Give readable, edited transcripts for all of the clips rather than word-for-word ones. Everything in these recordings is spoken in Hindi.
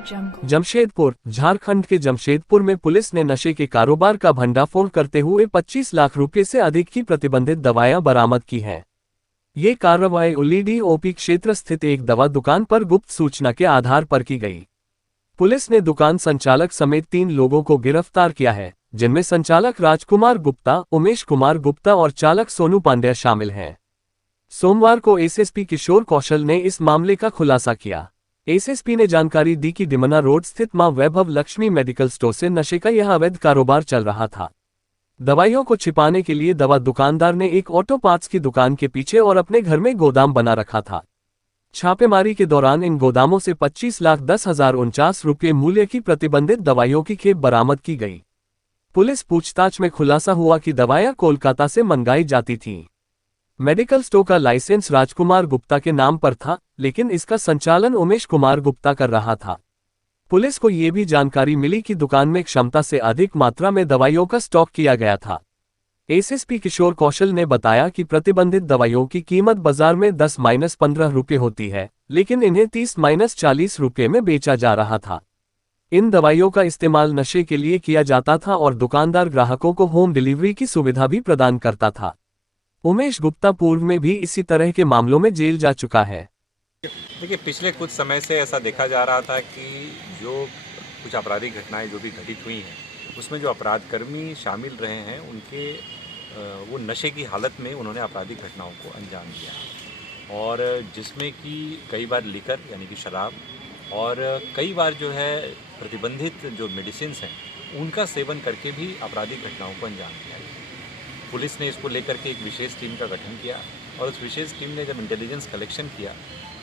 जमशेदपुर, झारखंड के जमशेदपुर में पुलिस ने नशे के कारोबार का भंडाफोड़ करते हुए 25 लाख रुपए से अधिक की प्रतिबंधित दवाएं बरामद की हैं। ये कार्रवाई उलीडीओपी क्षेत्र स्थित एक दवा दुकान पर गुप्त सूचना के आधार पर की गई। पुलिस ने दुकान संचालक समेत 3 लोगों को गिरफ्तार किया है, जिनमें संचालक राजकुमार गुप्ता, उमेश कुमार गुप्ता और चालक सोनू पांड्या शामिल हैं। सोमवार को एसएसपी किशोर कौशल ने इस मामले का खुलासा किया। एसएसपी ने जानकारी दी कि डिमना रोड स्थित मां वैभव लक्ष्मी मेडिकल स्टोर से नशे का यह अवैध कारोबार चल रहा था। दवाइयों को छिपाने के लिए दवा दुकानदार ने एक ऑटो पार्ट्स की दुकान के पीछे और अपने घर में गोदाम बना रखा था। छापेमारी के दौरान इन गोदामों से 25,10,049 रुपये मूल्य की प्रतिबंधित दवाइयों की खेप बरामद की गई। पुलिस पूछताछ में खुलासा हुआ कि दवाइयां कोलकाता से मंगाई जाती थीं। मेडिकल स्टोर का लाइसेंस राजकुमार गुप्ता के नाम पर था, लेकिन इसका संचालन उमेश कुमार गुप्ता कर रहा था। पुलिस को ये भी जानकारी मिली कि दुकान में क्षमता से अधिक मात्रा में दवाइयों का स्टॉक किया गया था। एसएसपी किशोर कौशल ने बताया कि प्रतिबंधित दवाइयों की कीमत बाजार में 10-15 रुपये होती है, लेकिन इन्हें 30-40 रुपये में बेचा जा रहा था। इन दवाइयों का इस्तेमाल नशे के लिए किया जाता था और दुकानदार ग्राहकों को होम डिलीवरी की सुविधा भी प्रदान करता था। उमेश गुप्ता पूर्व में भी इसी तरह के मामलों में जेल जा चुका है। देखिए, पिछले कुछ समय से ऐसा देखा जा रहा था कि जो कुछ आपराधिक घटनाएं जो भी घटित हुई हैं, उसमें जो अपराधकर्मी शामिल रहे हैं, उनके वो नशे की हालत में उन्होंने आपराधिक घटनाओं को अंजाम दिया, और जिसमें कि कई बार लिकर यानी कि शराब और कई बार जो है प्रतिबंधित जो मेडिसिन हैं, उनका सेवन करके भी आपराधिक घटनाओं को अंजाम दिया। पुलिस ने इसको लेकर के एक विशेष टीम का गठन किया, और उस विशेष टीम ने जब इंटेलिजेंस कलेक्शन किया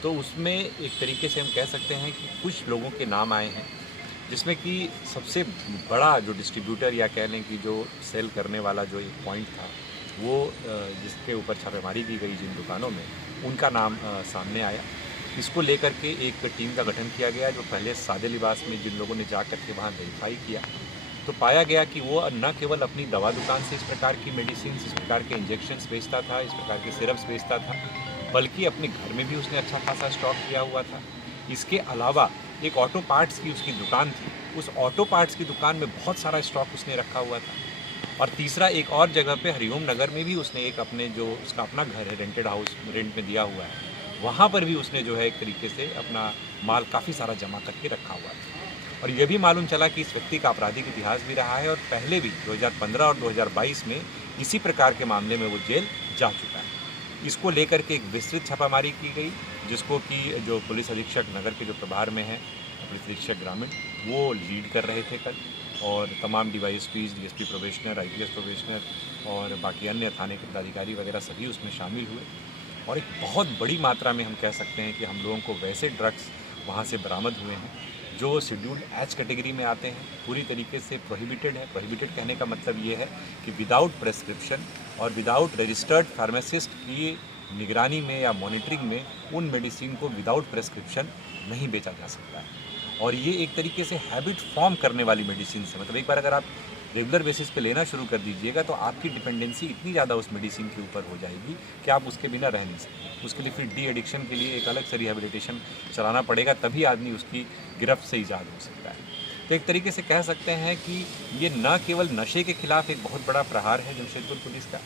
तो उसमें एक तरीके से हम कह सकते हैं कि कुछ लोगों के नाम आए हैं, जिसमें कि सबसे बड़ा जो डिस्ट्रीब्यूटर या कह लें कि जो सेल करने वाला जो एक पॉइंट था, वो जिसके ऊपर छापेमारी की गई जिन दुकानों में, उनका नाम सामने आया। इसको लेकर के एक टीम का गठन किया गया, जो पहले सादे लिबास में जिन लोगों ने जा कर के वहाँ वेरीफाई किया, तो पाया गया कि वो न केवल अपनी दवा दुकान से इस प्रकार की मेडिसिन, इस प्रकार के इंजेक्शन्स बेचता था, इस प्रकार के सिरप्स बेचता था, बल्कि अपने घर में भी उसने अच्छा खासा स्टॉक किया हुआ था। इसके अलावा एक ऑटो पार्ट्स की उसकी दुकान थी, उस ऑटो पार्ट्स की दुकान में बहुत सारा स्टॉक उसने रखा हुआ था। और तीसरा, एक और जगह पे हरिओम नगर में भी उसने एक अपने जो उसका अपना घर है, रेंटेड हाउस रेंट में दिया हुआ है, वहाँ पर भी उसने जो है एक तरीके से अपना माल काफ़ी सारा जमा करके रखा हुआ था। और ये भी मालूम चला कि इस व्यक्ति का आपराधिक इतिहास भी रहा है, और पहले भी 2015 और 2022 में इसी प्रकार के मामले में वो जेल जा चुका है। इसको लेकर के एक विस्तृत छापामारी की गई, जिसको कि जो पुलिस अधीक्षक नगर के जो प्रभार में हैं, पुलिस अधीक्षक ग्रामीण, वो लीड कर रहे थे कल, और तमाम डीवाईएसपीज, डीएसपी प्रोबेशनर, आईपीएस प्रोबेशनर और बाकी अन्य थाने के पदाधिकारी वगैरह सभी उसमें शामिल हुए। और एक बहुत बड़ी मात्रा में हम कह सकते हैं कि हम लोगों को वैसे ड्रग्स वहाँ से बरामद हुए हैं जो शेड्यूल्ड एच कैटेगरी में आते हैं, पूरी तरीके से प्रोहिबिटेड है। प्रोहिबिटेड कहने का मतलब ये है कि विदाउट प्रेस्क्रिप्शन और विदाउट रजिस्टर्ड फार्मासिस्ट की निगरानी में या मॉनिटरिंग में उन मेडिसिन को विदाउट प्रेस्क्रिप्शन नहीं बेचा जा सकता है। और ये एक तरीके से हैबिट फॉर्म करने वाली मेडिसिन है, मतलब एक बार अगर आप रेगुलर बेसिस पे लेना शुरू कर दीजिएगा तो आपकी डिपेंडेंसी इतनी ज़्यादा उस मेडिसिन के ऊपर हो जाएगी कि आप उसके बिना रह नहीं सकते। उसके लिए फिर डी एडिक्शन के लिए एक अलग से रिहेबिलिटेशन चलाना पड़ेगा, तभी आदमी उसकी गिरफ्त से आज़ाद हो सकता है। तो एक तरीके से कह सकते हैं कि ये न केवल नशे के खिलाफ एक बहुत बड़ा प्रहार है जमशेदपुर पुलिस का,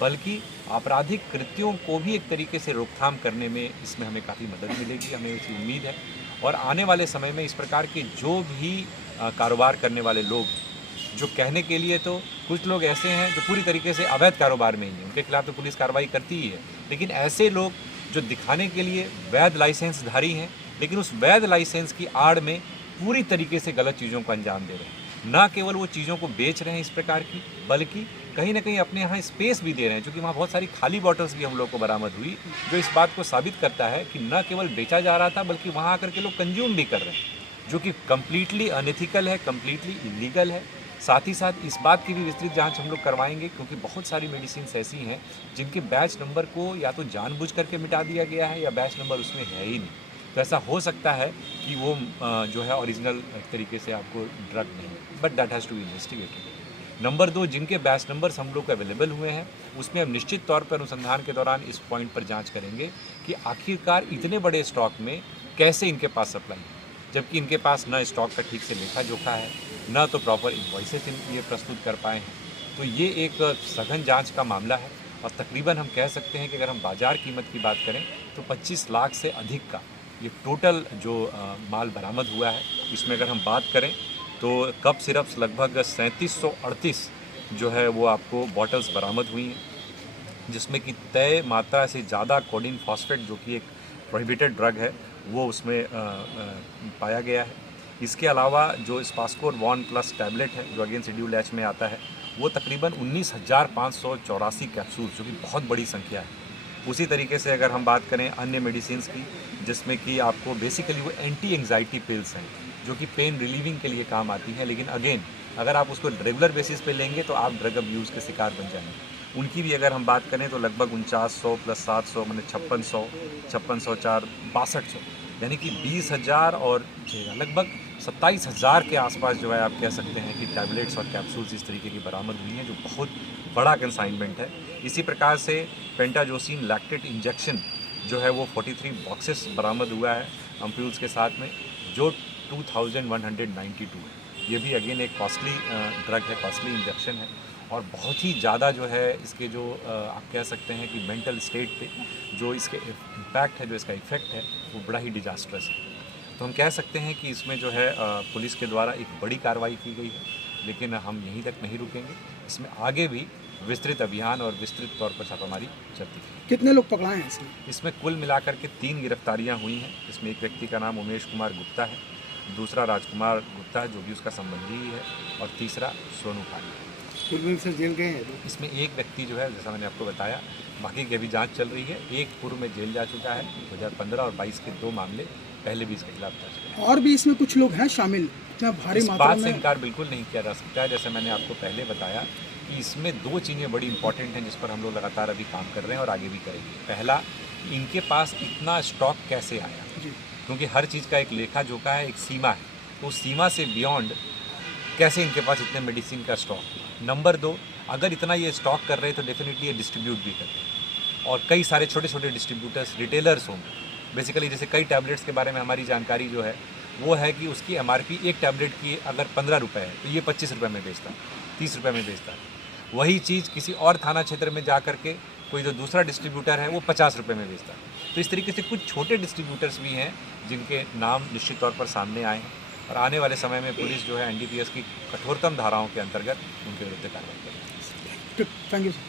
बल्कि आपराधिक कृत्यों को भी एक तरीके से रोकथाम करने में इसमें हमें काफ़ी मदद मिलेगी, हमें इसकी उम्मीद है। और आने वाले समय में इस प्रकार के जो भी कारोबार करने वाले लोग, जो कहने के लिए तो कुछ लोग ऐसे हैं जो पूरी तरीके से अवैध कारोबार में ही हैं, उनके खिलाफ तो पुलिस कार्रवाई करती ही है, लेकिन ऐसे लोग जो दिखाने के लिए वैध लाइसेंसधारी हैं, लेकिन उस वैध लाइसेंस की आड़ में पूरी तरीके से गलत चीज़ों को अंजाम दे रहे हैं। ना केवल वो चीज़ों को बेच रहे हैं इस प्रकार की, बल्कि कहीं ना कहीं अपने यहाँ स्पेस भी दे रहे हैं, क्योंकि वहाँ बहुत सारी खाली बॉटल्स भी हम लोग को बरामद हुई, जो इस बात को साबित करता है कि न केवल बेचा जा रहा था, बल्कि वहाँ आकर के लोग कंज्यूम भी कर रहे हैं, जो कि कम्प्लीटली अनएथिकल है, कम्प्लीटली इलीगल है। साथ ही साथ इस बात की भी विस्तृत जांच हम लोग करवाएंगे, क्योंकि बहुत सारी मेडिसिन ऐसी हैं जिनके बैच नंबर को या तो जानबूझ करके मिटा दिया गया है या बैच नंबर उसमें है ही नहीं। तो ऐसा हो सकता है कि वो जो है ओरिजिनल तरीके से आपको ड्रग नहीं, but that has to be investigated. Number 2, जिनके बैच नंबर्स हम लोग को अवेलेबल हुए हैं, उसमें हम निश्चित तौर पर अनुसंधान के दौरान इस पॉइंट पर जाँच करेंगे कि आखिरकार इतने बड़े स्टॉक में कैसे इनके पास सप्लाई है। जबकि इनके पास न स्टॉक का ठीक से लेखा जोखा है, न तो प्रॉपर इन्वॉइसेस ये प्रस्तुत कर पाए हैं। तो ये एक सघन जांच का मामला है और तकरीबन हम कह सकते हैं कि अगर हम बाज़ार कीमत की बात करें तो 25 लाख से अधिक का ये टोटल जो माल बरामद हुआ है। इसमें अगर हम बात करें तो कप सिरप्स लगभग 3738 जो है वो आपको बॉटल्स बरामद हुई हैं, जिसमें कि तय मात्रा से ज़्यादा कोडीन फॉस्फेट जो कि एक प्रोहिबिटेड ड्रग है वो उसमें पाया गया है। इसके अलावा जो स्पास्कोर वॉन प्लस टैबलेट है जो अगेन शेड्यूल एच में आता है वो तकरीबन 19,584 कैप्सूल, जो कि बहुत बड़ी संख्या है। उसी तरीके से अगर हम बात करें अन्य मेडिसिन्स की, जिसमें कि आपको बेसिकली वो एंटी एंग्जाइटी पिल्स हैं जो कि पेन रिलीविंग के लिए काम आती हैं, लेकिन अगेन अगर आप उसको रेगुलर बेसिस पे लेंगे तो आप ड्रग अब्यूज़ के शिकार बन जाएंगे। उनकी भी अगर हम बात करें तो लगभग 4900 प्लस 700 मैंने 5600, 5604, 6200, यानी कि 20,000 और लगभग 27,000 के आसपास जो है आप कह सकते हैं कि टैबलेट्स और कैप्सूल्स इस तरीके की बरामद हुई हैं, जो बहुत बड़ा कंसाइनमेंट है। इसी प्रकार से पेंटाजोसिन लैक्टेट इंजेक्शन जो है वो 43 बॉक्सेस बरामद हुआ है अम्प्यूल्स के साथ में, जो 2192 है। ये भी अगेन एक कॉस्टली ड्रग है, कॉस्टली इंजेक्शन है और बहुत ही ज़्यादा जो है इसके जो आप कह सकते हैं कि मेंटल स्टेट पे जो इसके इम्पैक्ट है, जो इसका इफ़ेक्ट है वो बड़ा ही डिजास्ट्रस है। तो हम कह सकते हैं कि इसमें जो है पुलिस के द्वारा एक बड़ी कार्रवाई की गई है, लेकिन हम यहीं तक नहीं रुकेंगे। इसमें आगे भी विस्तृत अभियान और विस्तृत तौर पर छापामारी चलती है। कितने लोग पकड़ाए हैं इसमें? इसमें कुल मिलाकर के 3 गिरफ्तारियां हुई हैं। इसमें एक व्यक्ति का नाम उमेश कुमार गुप्ता है, दूसरा राजकुमार गुप्ता है जो कि उसका संबंधी ही है, और तीसरा सोनू खान है। पूर्व से जेल गए हैं लोग? इसमें एक व्यक्ति जो है, जैसा मैंने आपको बताया, बाकी की अभी जांच चल रही है। एक पूर्व में जेल जा चुका है, 2015 और 22 के 2 मामले पहले भी इसके खिलाफ दर्ज हैं। और भी इसमें कुछ लोग हैं शामिल? इतना भारी इस मात्रा बात से में? इनकार बिल्कुल नहीं किया जा सकता है। जैसे मैंने आपको पहले बताया कि इसमें 2 चीज़ें बड़ी इंपॉर्टेंट हैं जिस पर हम लोग लगातार अभी काम कर रहे हैं और आगे भी करेंगे। पहला, इनके पास इतना स्टॉक कैसे आया, जी। क्योंकि हर चीज़ का एक लेखा जोखा है, एक सीमा है, तो उस सीमा से बियॉन्ड कैसे इनके पास इतने मेडिसिन का स्टॉक हुआ। नंबर 2, अगर इतना ये स्टॉक कर रहे हैं तो डेफिनेटली ये डिस्ट्रीब्यूट भी कर रहे हैं, और कई सारे छोटे छोटे डिस्ट्रीब्यूटर्स, रिटेलर्स होंगे। बेसिकली जैसे कई टैबलेट्स के बारे में हमारी जानकारी जो है वो है कि उसकी MRP एक टैबलेट की अगर 15 रुपये है तो ये 25 रुपये में बेचता है, 30 रुपये में बेचता है। वही चीज़ किसी और थाना क्षेत्र में जा करके कोई जो दूसरा डिस्ट्रीब्यूटर है वो 50 रुपये में बेचता है। तो इस तरीके से कुछ छोटे डिस्ट्रीब्यूटर्स भी हैं जिनके नाम निश्चित तौर पर सामने आए हैं, और आने वाले समय में पुलिस जो है NDPS की कठोरतम धाराओं के अंतर्गत उनके विरुद्ध कार्रवाई करेगी। Thank you sir.